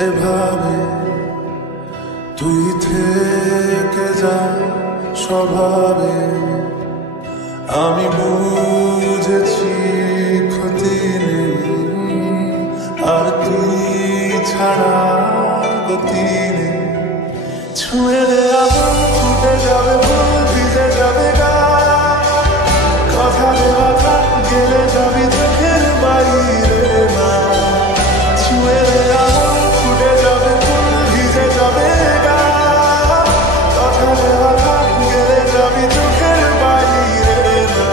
এভাবে তুই থেকে যা স্বভাবে আমি বুঝেছি ক্ষতি নেই আর তুই ছাড়া গতি নেই ছুঁয়ে আগুন ফুটে যাবে ফুল ভিজে যাবে গা কথা দেওয়া থাক গেলে যাবি চোখের বাইরে না ছুঁয়ে আগুন ফুটে যাবে ফুল ভিজে যাবে গা কথা দেওয়া থাক গেলে যাবি চোখের বাইরে না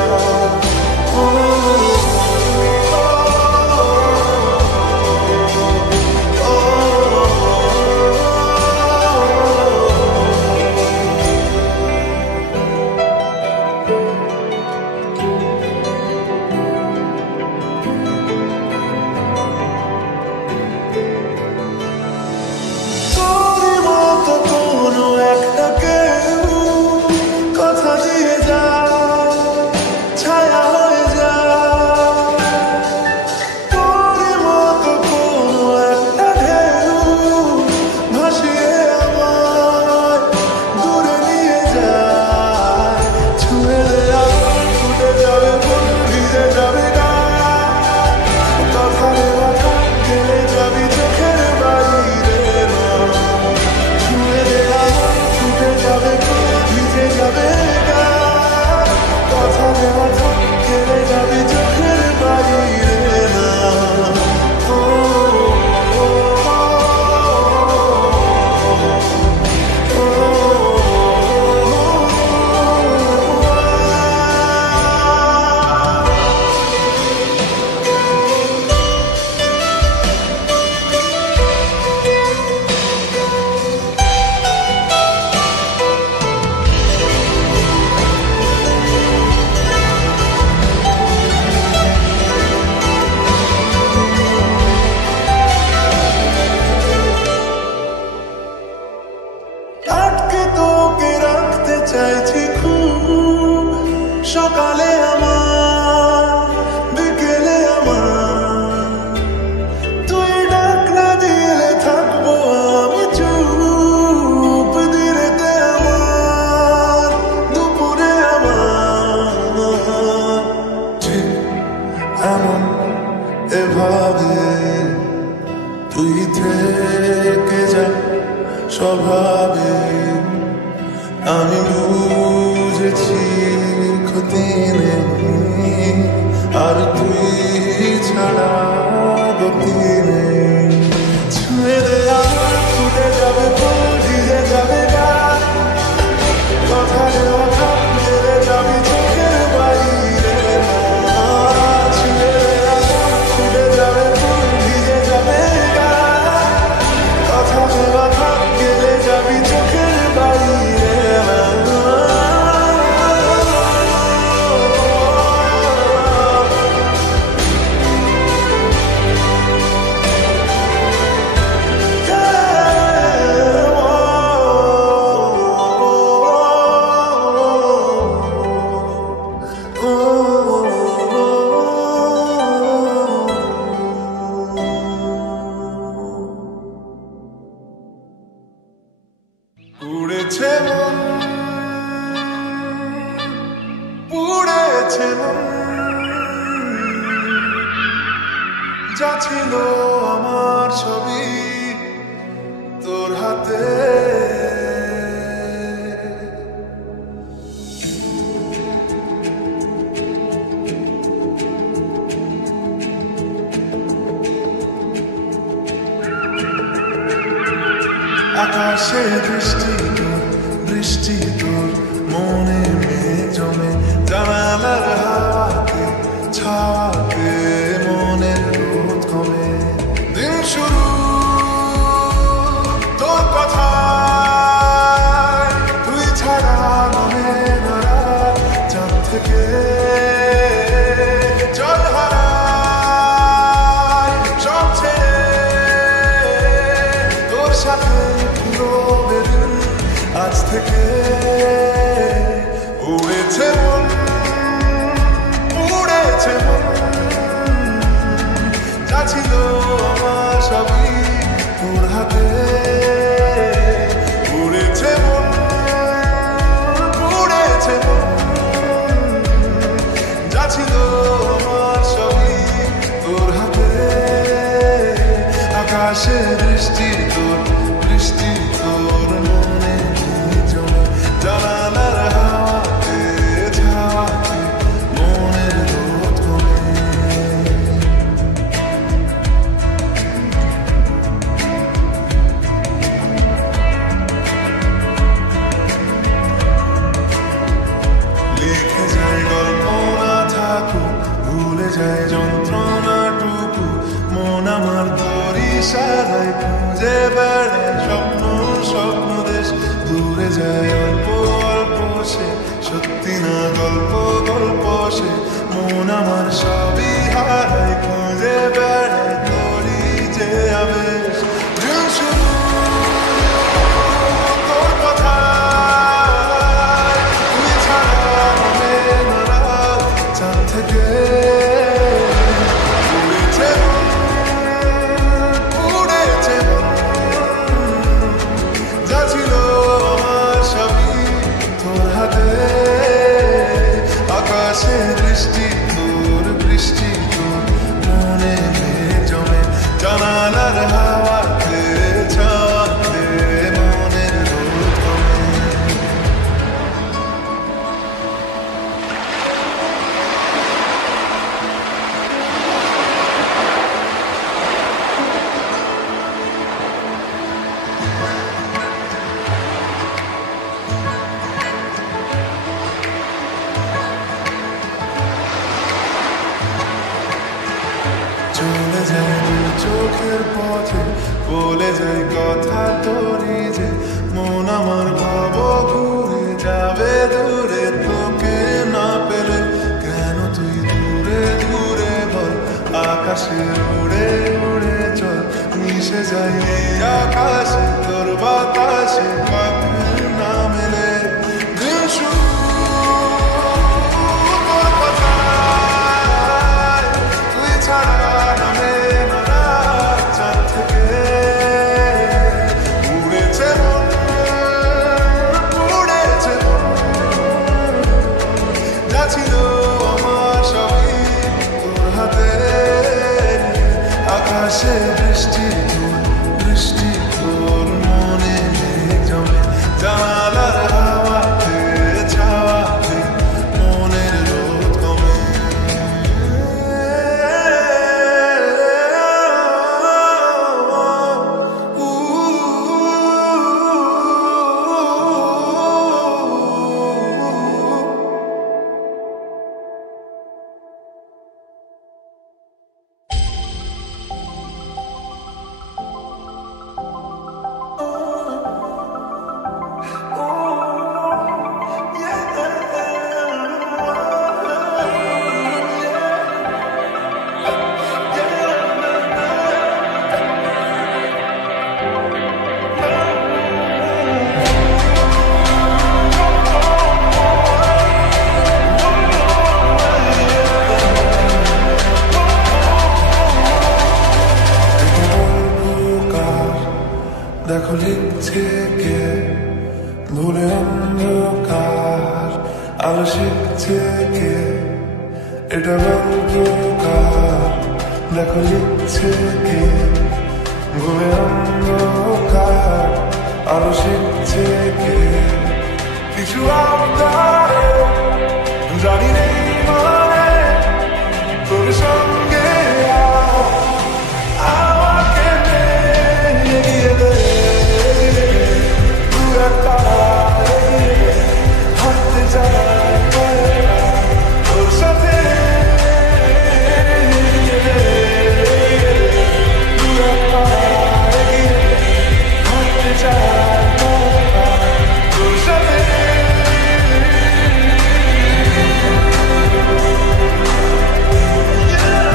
চাইছি খুব সকালে আমার বিকেলে আমার তুই ডাক না দিলে থাকবো আমি চুপ দিনেতে আমার দুপুরে আমার ঠিক এমন এভাবে তুই থেকে যা স্বভাবে আমি বুঝেছি ক্ষতি নেই আর তুই ছাড়া গতি নেই ছুঁয়ে দে আমার ফুটে যাবে ফুল ভিজে যাবে গা কথা দেওয়া থাক গেলে যাবি চোখের বাইরে ছুঁয়ে দে আমার ফুটে যাবে ফুল ভিজে যাবে গা কথা দেওয়া থাক গেলে যাবি চোখের বাইরে উড়েছে মন পুড়েছে মন যা ছিল আমার ছবি তোর হাতে আকাশে বৃষ্টি তোর মনে মেঘ জমে জানালার হাওয়াতে ছাওয়াতে মনের রোদ কমে দিন শুরু তোর কথা তুই ছাড়া মনে ধরা চাঁদ থেকে জল হারায় সব ছেড়ে তোর সাথে আজ থেকে উড়েছে মন আকাশে বৃষ্টি তোর মনে জমে জানালার হাওয়াতে ঝাওয়াতে মনের রোদ কমে লিখে যায় গল্প না থাকুক ভুলে যায় যন্ত্রণাটুকু মন আমার তোরই সারাই খুঁজে বেড়ায় স্বপ্ন দেশ দূরে যায় অল্প অল্প সে সত্যি না গল্প সে মন আমার সবই হারায় খুঁজে বেড়ায় তোরই যে আবেশ দিন শুরু তোর কথায় তুই ছাড়া মনে না রাত চাঁদ থেকে আকাশে বৃষ্টি তোর মনে জমে জানালার হাওয়াতে ছাওয়াতে মনের রোদ কমে চলে যায় চোখের পথে বলে যায় কথা তোরই যে মন আমার ভাব ঘুরে যাবে দূরে তোকে না পেলে কেন তুই দূরে দূরে বল আকাশে উড়ে উড়ে চল মিশে যায় এই আকাশে তোর বাতাসে পাখি না মেলে দিন শুরু তোর কথায় তুই ছাড়া আকাশে বৃষ্টি তোর মনে জমে জানালার হাওয়াতে ছাওয়াতে মনের রোদ কমে দেখো লিখছে কে ভুলে অন্ধকার আলো শিখছে কে এটা অন্ধকার দেখো লিখছে কে ভুলে অন্ধকার আলো শিখছে কে কিছু আবদারে জানি নেই মানে তোর সঙ্গে Yeah.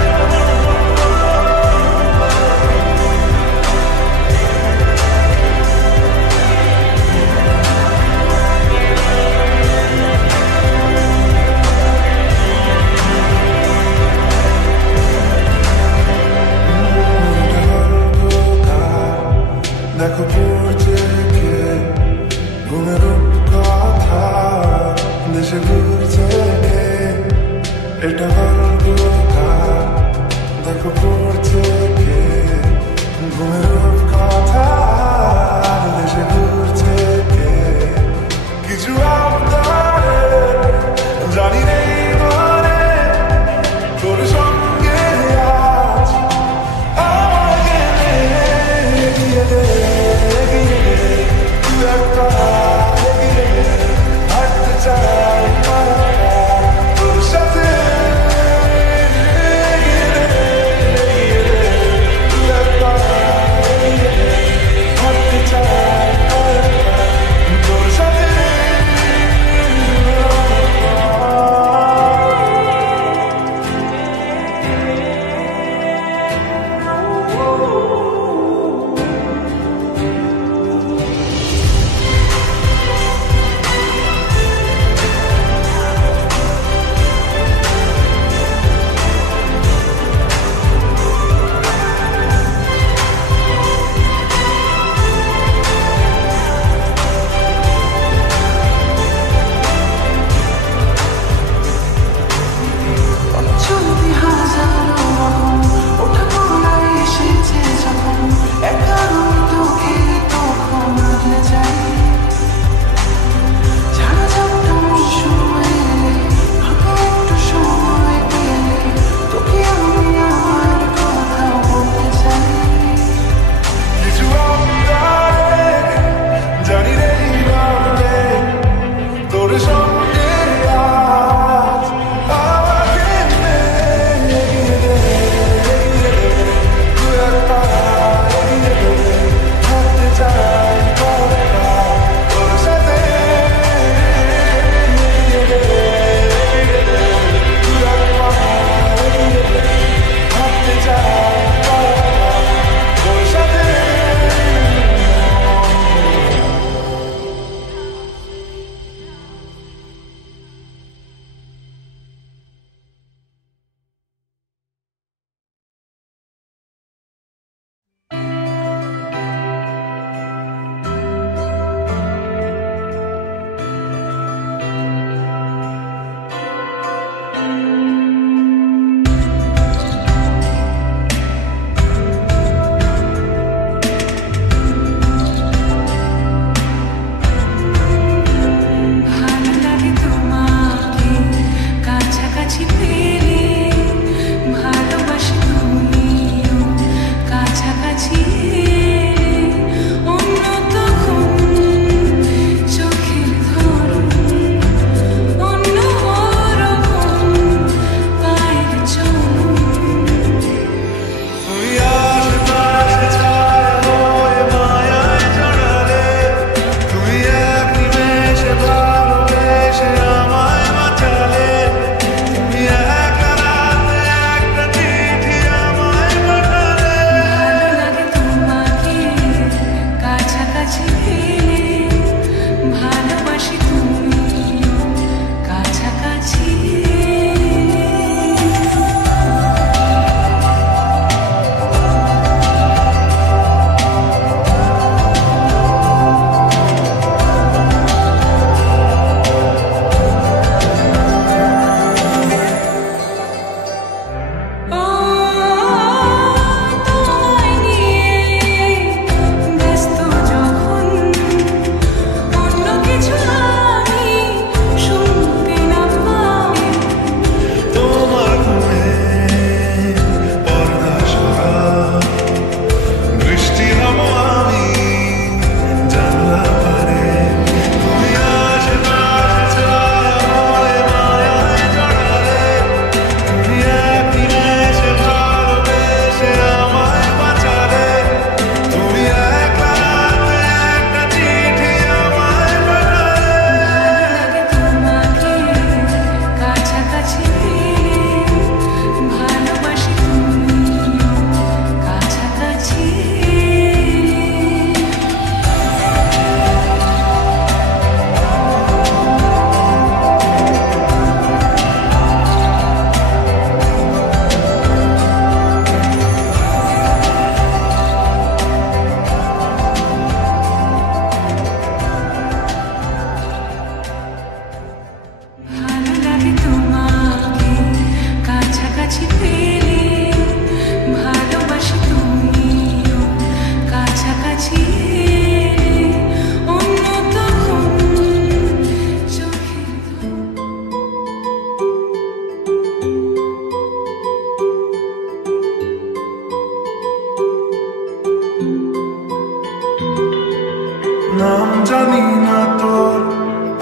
জানি না তোর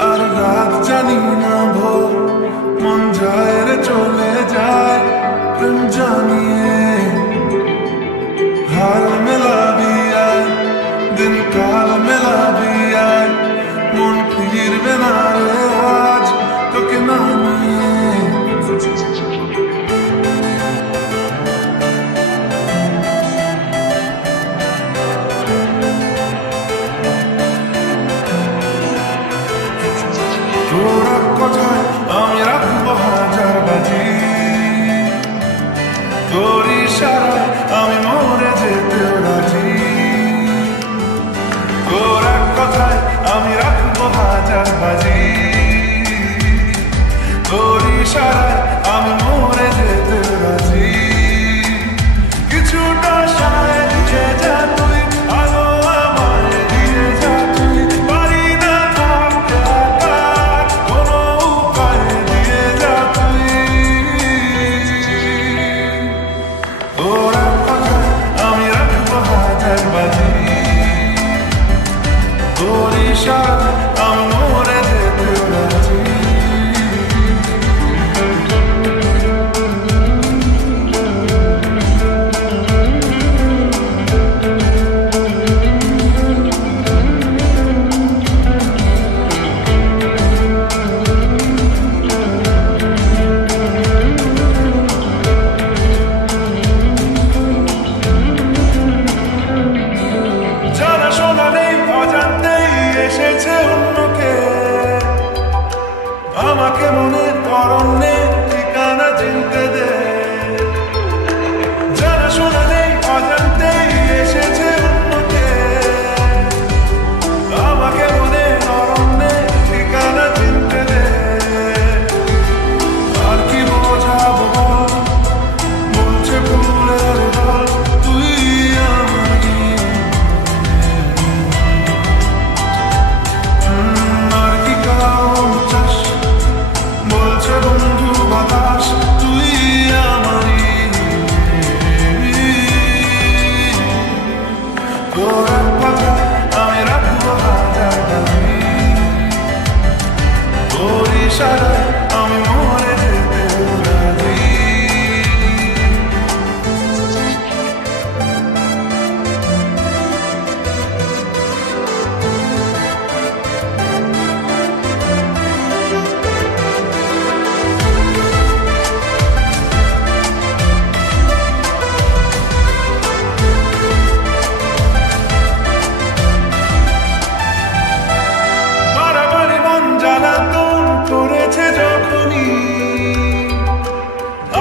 আর রাত জানি না ভোর মন যায় রে চলে যায় প্রেম জানিয়ে हाल मिला भी आए दिन काल मिला भी आए मन फिर बिना रे आज तो के नानी तोरा कोথায় আমি রাখবো হাজার বাজি তোর ইশারায় আমি মরে যেতে রাজি তোর এক কথায় আমি রাখবো হাজার বাজি তোর ইশারায় আমি মরে যেতে রাজি কিছুটা সায় দিয়ে যা তুই আলো আমায় দিয়ে যা তুই পারি না থাকতে একা কোনো উপায় দিয়ে যা তুই তোর এক কথায় আমি রাখবো হাজার বাজি তোর ইশারায় আমি মরে যেতে রাজি আমাকে মনের অরণ্যে ঠিকানা চিনতে দে যারা শোনা নেই অজান্তেই এসেছে অন্যকে আমাকে মনের অরণ্যে ঠিকানা চিনতে দে আর কি বোঝাবো বল বলছে ফুলের দল তুই আমাকে আর কি কারণ চাস বলছে বন্ধু বাতাস তুই আমারই তোর এক কথায় আমি রাখবো হাজার বাজি তোর ইশারায় আমি মরে যেতে রাজি করেছে যখনই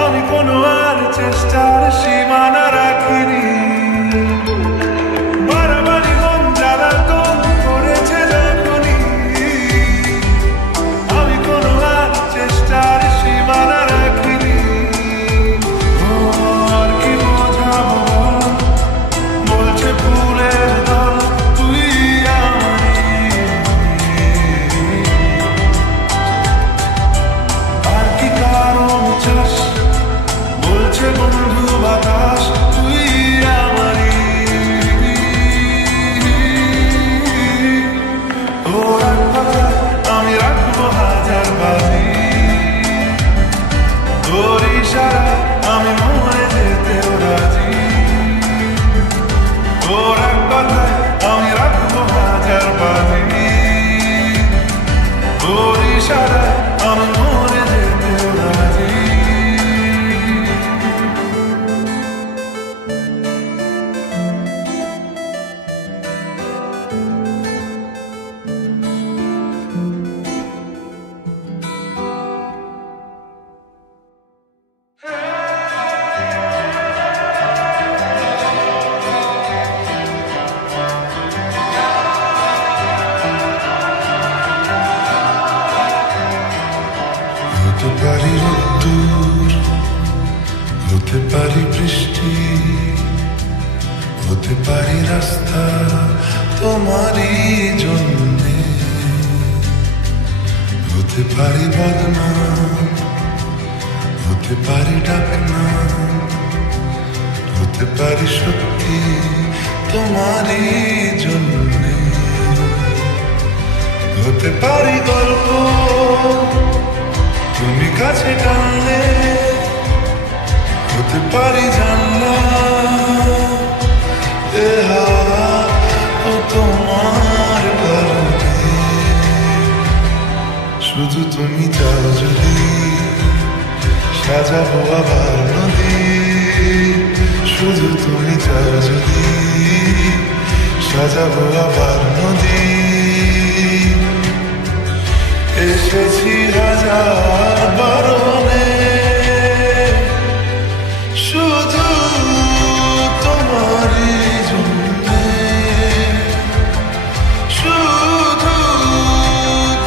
আমি কোনো আর চেষ্টার সীমানা রাখিনি বারবারই মন জ্বালাতন করেছে যখনই আমি কোনো আর চেষ্টার সীমানা রাখিনি আর কি বোঝাবো বলছে ফুলের দল তুই বলছে বন্ধু বাতাস তুই আমারই তোর এক কথায় আমি রাখবো হাজার বাজি তোর ইশারায় আমি মরে যেতে রাজি তোর এক কথায় আমি রাখবো হাজার বাজি তোর ইশারায় আমি মরে যেতে রাজি হতে পারি রোদ্দুর হতে পারি বৃষ্টি হতে পারি রাস্তা তোমারই জন্যে হতে পারি বদনাম হতে পারি ডাকনাম হতে পারি সত্যি তোমারই জন্যে হতে পারি গল্প তুমি কাছে টানলে, হতে পারি জানলা এ হাওয়া ও তোমার গল্পে। শুধু তুমি চাও যদি সাজাবো আবার নদী, শুধু তুমি চাও যদি সাজাবো আবার নদী। এসেছি হাজার বারণে শুধু তোমারই জন্যে, শুধু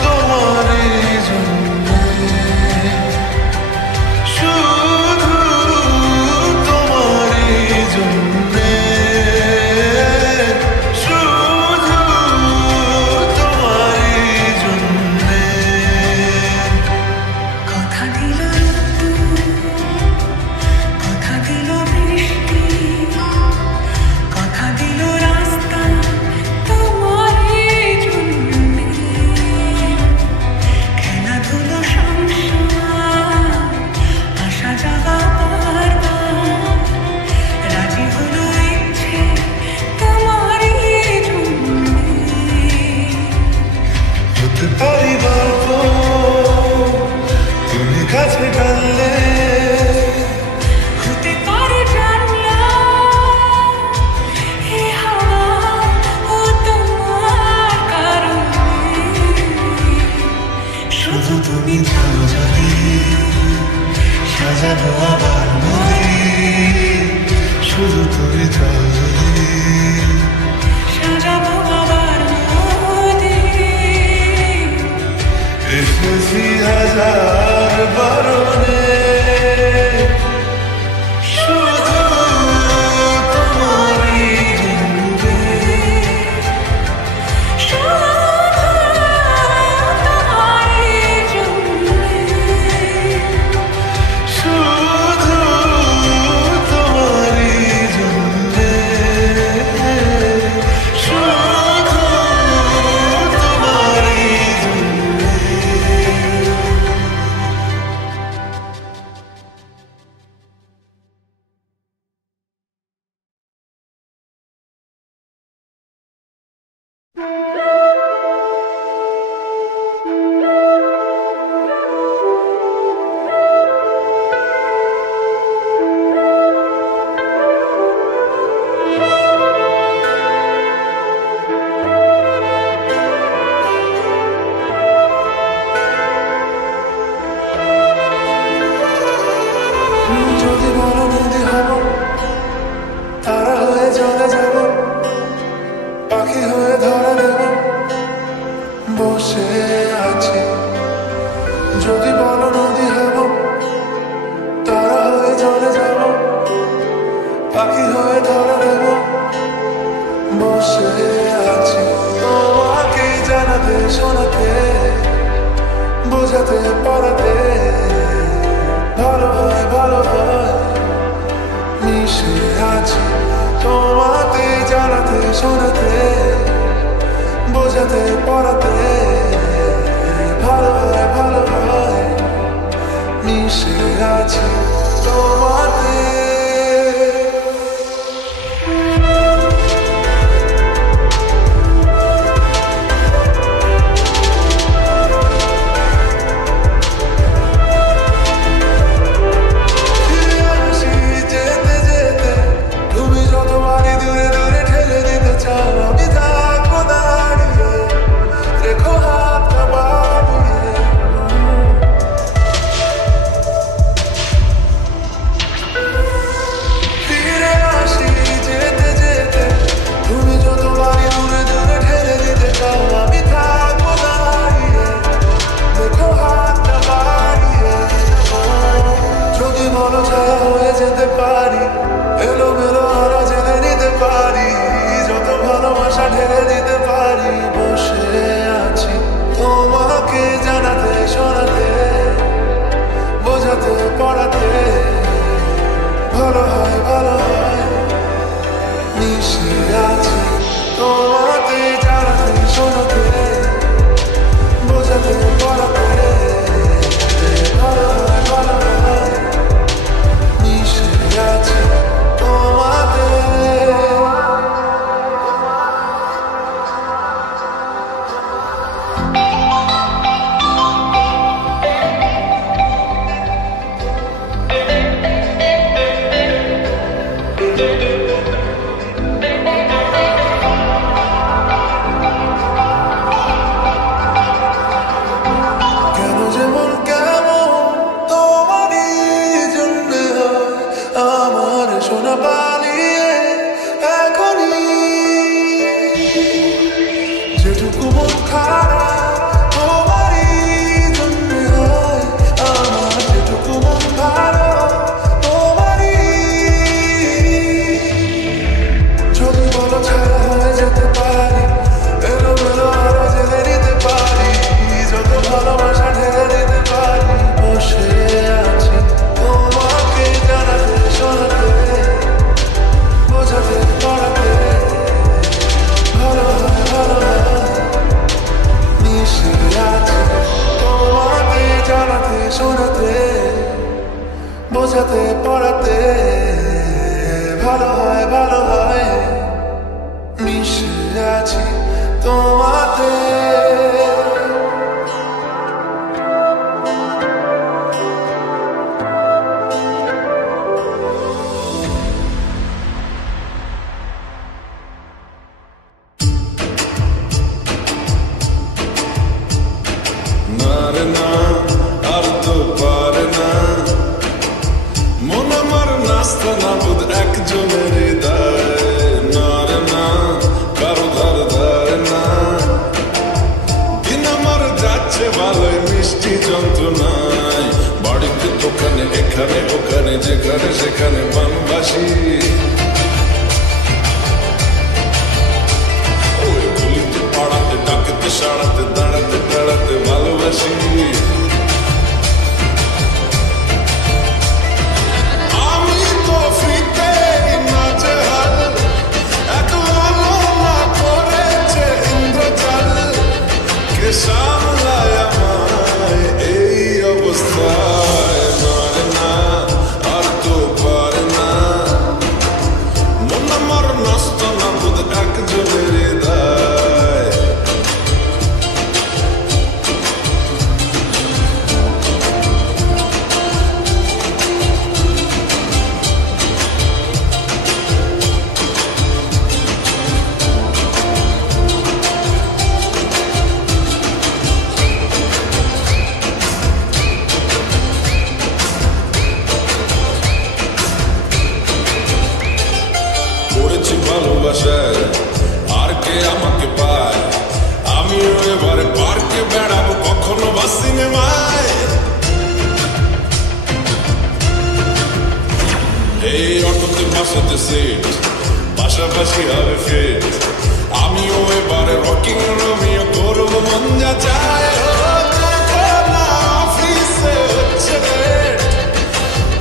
তোমারই জন্যে, শুধু তোমারই জন্যে, শুধু তোমারই জন্যে। কথা দিল কথা দিল বৃষ্টি, কথা দিল রাস্তা তোমারই জন্যে। খেলাধুলো সংসার আশা জাগা বারবার, রাজি হলো ইচ্ছে তোমারই জন্যে। হতে পারি গল্প তুমি কাছে টানলে, হতে পারে জানলা এ হাওয়া ও তোমার কারণে। শুধু তুমি চাও যদি সাজাবো আবার নদী, শুধু তুমি চাও যদি সাজাবো আবার নদী। এসেছি হাজার বারণে শুধু তোমারই জন্যে, শুধু তোমারই জন্যে। শুধু তোমারই জন্যে, শুধু তোমারই জন্যে। যদি বলো নদী হব, তারা হয়ে জলে যাব, পাখি হয়ে ধরা দেব, বসে আছি। যদি বলো নদী হব, তারা হয়ে জলে যাব, পাখি হয়ে ধরা দেব, বসে আছি। তোমাকে জানাতে শোনাতে বোঝাতে পড়াতে ভালো হয়, ভালো হয়, মিশে আছি। তোমাকে জানাতে শোনাতে বোঝাতে পড়াতে ভালো হয়, ভালো হয়, মিশে আছি তোমাতে। যেতে যেতে তুমি যতবারই দূরে দূরে ঠেলে দিতে চাও, আমি থাকবো দাঁড়িয়ে, রেখো হাতটা বাড়িয়ে। কেন যেমন কেমন তোমারই জন্যে হয় আমার সোনা পালিয়ে এখনই যেটুকু মন খারাপ তোমারই জন্যে হয় আমার যেটুকু মন ভালো তোমারই যদি বলো ছাড়া হয়ে যেতে পারি এলোমেলো আরো জেলে নিতে পারি যত ভালোবাসা ঢেলে দিতে পারি বসে আছি তোমাকে জানাতে শোনাতে বোঝাতে পড়াতে ভালো হয় মিশে আছি তোমাকে জানাতে শোনাতে বোঝাতে পড়াতে ভালো হয় মিশে আছি তোমাতে না রে না আর তো পারে না মন আমার নাস্তা না বুধ একজনের হৃদয় না রে না কারো ধার ধারে না দিন আমার যাচ্ছে ভালোই মিষ্টি যন্ত্রণায় বাড়িতে দোকানে এখানে ওখানে যেখানে সেখানে বানবাসী ওই গুলিতে পাড়াতে ডাকতে সাড়াতে দাঁড়াতে দাঁড়াতে ভালোবাসি আমি তো ফ্রিতে নাচে হাল একলা না করেছে ইন্দ্রজাল কে সামলায় আমায় এই অবস্থায় না রে না আর তো পারে না মন আমার নষ্ট না বুধ একজনের হৃদয় পড়েছি ভালোবাসায় আর কে আমাকে পায় আমিও এবারে পার্কে বেড়াবো কখনো বা সিনেমায় এই অটোতে বাসাতে সিট পাশাপাশি হবে ফিট আমিও এবারে রকিং রোমিও করবো মন যা চায় অফিসে হচ্ছে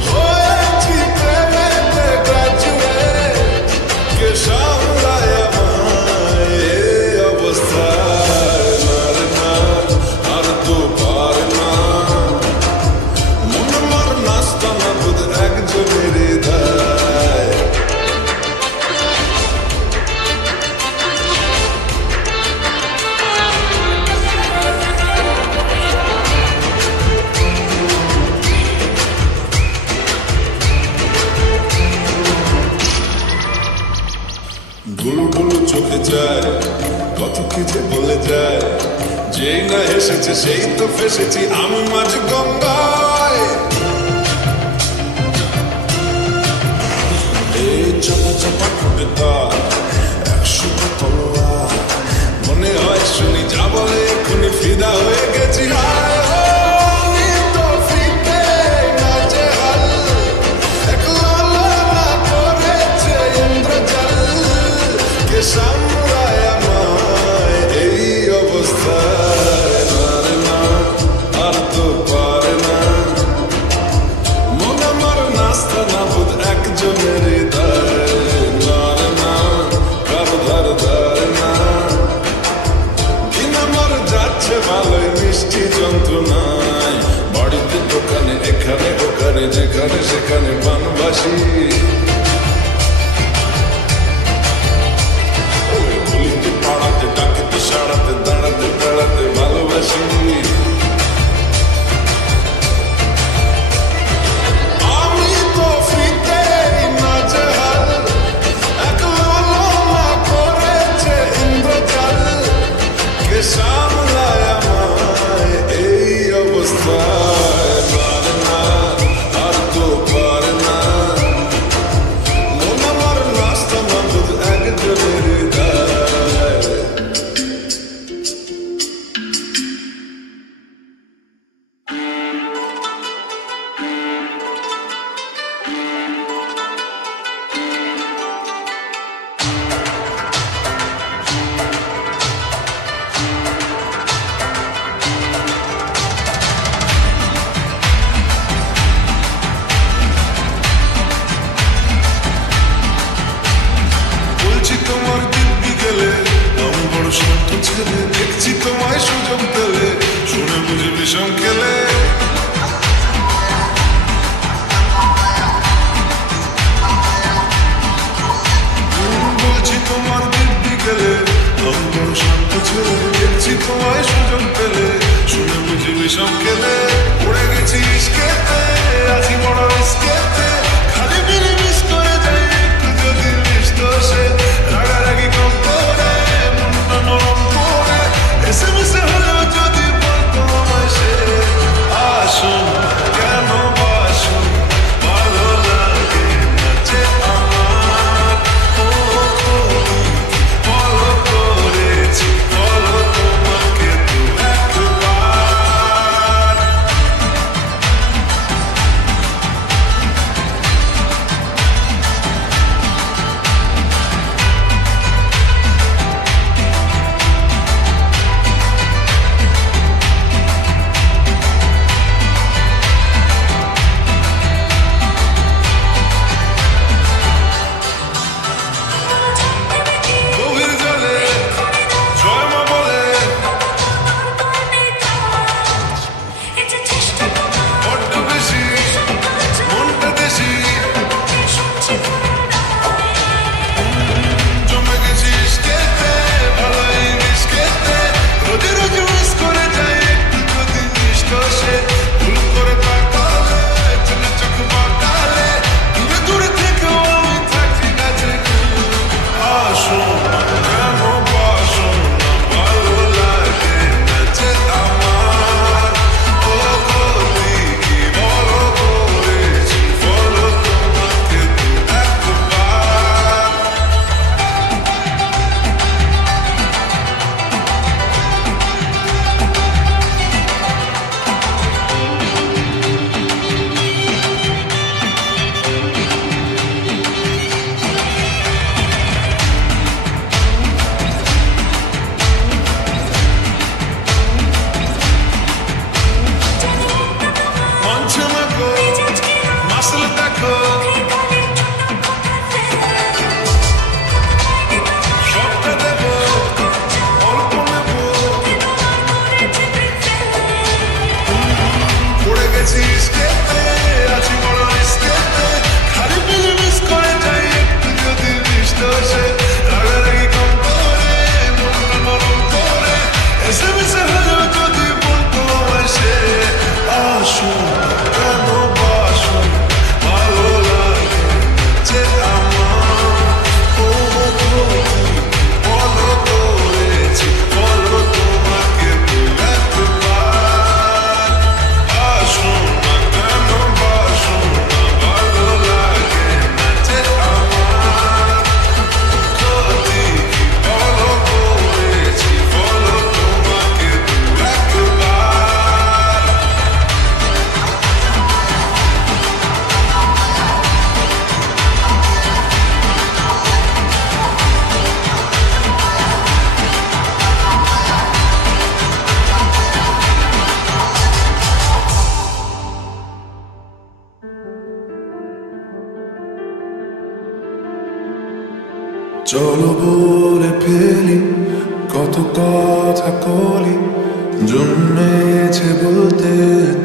হয়েছি প্রেমেতে গ্রাজুয়েট কে সামলায় আমায় এই অবস্থায় না রে না আর তো পারে না মন আমার নাস্তা না বুধ একজনের হৃদয় গুলু গুলু চোখে যায় কত কি যে বলে যায় যেই না হেসেছে সেই তো ফেসেছি আমি মাঝ গঙ্গায় এই চাপা চাপা ঠোঁটে তার 100টা তলোয়ার মনে হয় শুনি যা বলে এক্ষুনি ফিদা হয়ে গেছি হায় আমি তো ফিতে নাচে হাল একলা না করেছে ইন্দ্রজাল কে সামলায় আমায় এই অবস্থায় না রে না আর তো পারে না মন আমার নাস্তা না বুধ একজনের হৃদয় না রে না তোমার দিব্যি গেলে আমি বড় শান্ত ছেলে দেখছি তোমায় সুযোগ পেলে শুনে বুঝি বিষম খেলে পড়ে গেছি ইস্কেতে আছি বড় ইস্কেতে খালি বিলি মিস করে যাই একটু যদি মিষ্ট সে রাগারাগি কম করে মনটা নরম করে এসে মিশে হলেও যদি বলতো আমায় সে আসুন কেন বাসুন ভালো লাগে নাচে আমার ও ফলো করেছি ফলো তোমাকে দু একবার গভীর জলে জয় মা বলে বড্ড বেশি মনটা দেশি জমে গেছি ইস্কেতে ভালোই মিশকেতে রোজ রোজ মিস করে যাই একটু যদি মিষ্ট সে ভুল করে তাকালে চলে চোখ বাঁকালে দূরে দূরে থেকেও আমি থাকি কাছে আসুন কেন বাসুন ভালো লাগে নাচে আমার ও গতি কি বড় করেছি ফলো তোমাকে দু একবার মঞ্চে মাখো মাসল দেখো সবটা দেবো অল্প নেবো পড়ে গেছি ইস্কেতে আছি বড় ইস্কেতে খালি বিলি মিস করে যাই একটু যদি মিষ্ট সে রাগারাগি কম করে মনটা নরম করে এসে মিশে হলেও যদি বলতো আমায় সে আসুন কেন বাসুন ভালো লাগে নাচে আমার ও ফলো করেছি ফলো তোমাকে দু একবার আসুন না কেন বাসুন না ভালো লাগে নাচে আমার গতি কি ফলো করেছি ফলো তোমাকে দু একবার চলো বলে ফেলি কত কথা কলি জন্মেছে বলতে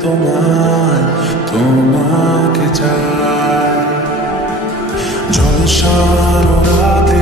তোমায় তোমাকে চাই ঝলসানো রাতে